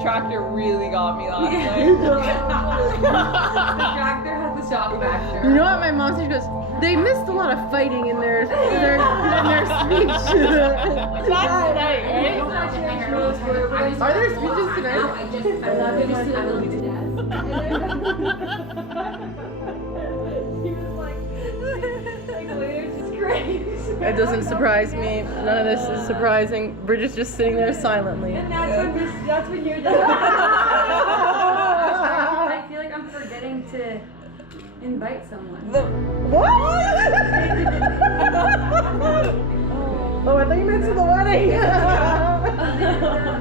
Tractor really got me last night. The tractor has the shock factor. You know what my mom said? She goes, they missed a lot of fighting in their speech. That's tonight, right? Are there speeches tonight? I love you to death. He was like it's just great. It doesn't surprise me. None of this is surprising. Bridget's just sitting there silently. And that's when you're done. I feel like I'm forgetting to invite someone. What? Oh, I thought you meant to the wedding.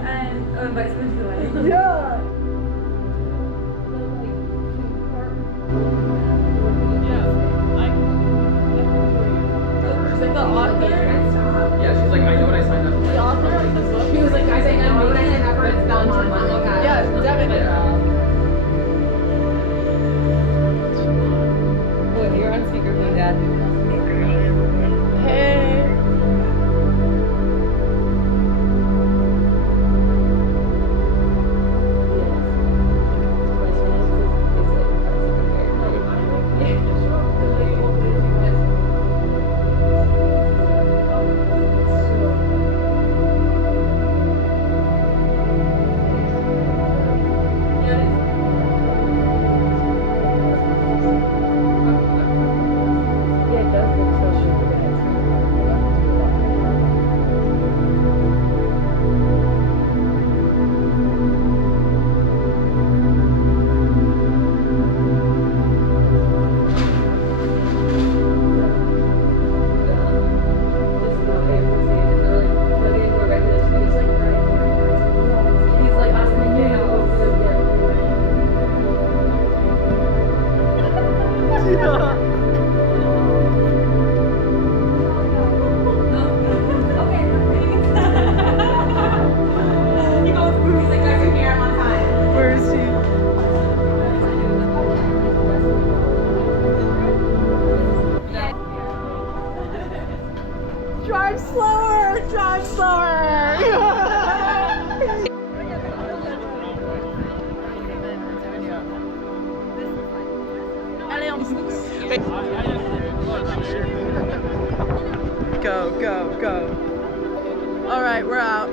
And invite someone to the wedding. Yeah. She's like the author. Yeah, she's like, I know what I signed up for. The author of the book. She was like, I think I'm reading and never it's Valentine. Okay. Yeah, definitely. Wait, you're on speakerphone, Dad. Hey. Drive slower! Drive slower! Go, go, go. All right, we're out.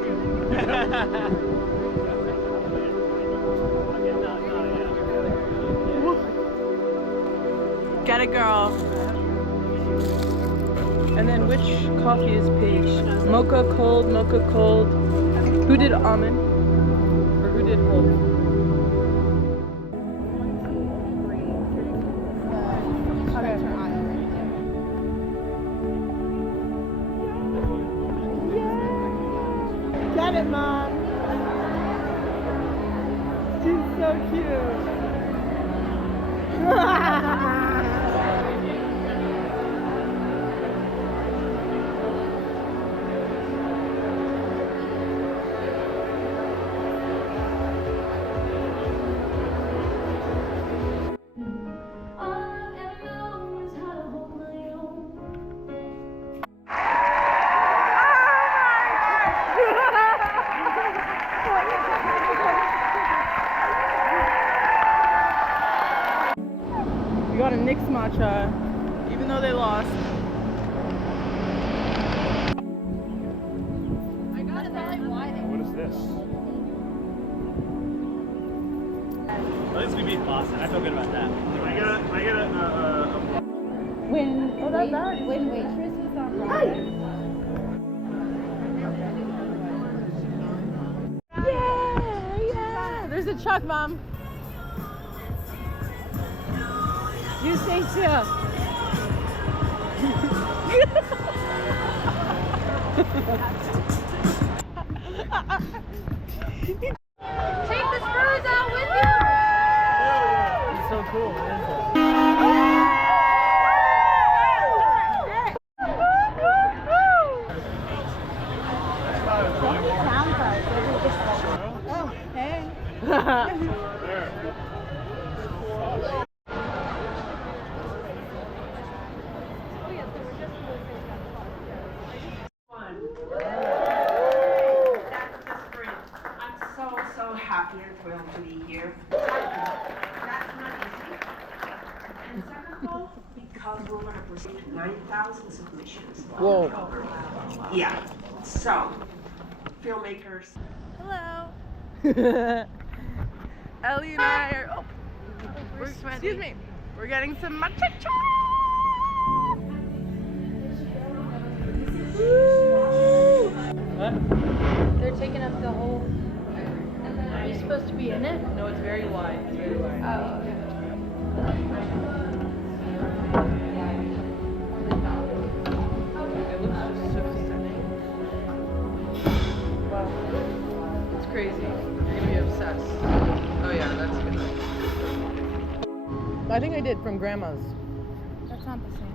Get it, girl. And then which coffee is peach? Mocha cold, mocha cold. Who did almond? Or who did whole? Get it, Mom. She's so cute. matcha, even though they lost. What is this? At least we beat Boston. I feel good about that. Can I get a When Waitress was on Broadway. Yeah! There's a Chuck, Mom. You say too. Take the Spurs out with you! It's so cool, man. So happy and thrilled to be here. That's not easy. And second of all, because we're going to proceed to 9,000 submissions. Whoa. Yeah. So, filmmakers. Hello. Ellie and I are. Oh, excuse me. We're getting some matcha. They're taking up the whole. Are you supposed to be in it? No, it's very wide. It's very wide. Oh, okay. It looks just so stunning. Wow. It's crazy. You're gonna be obsessed. Oh yeah, that's good. I think I did from Grandma's. That's not the same.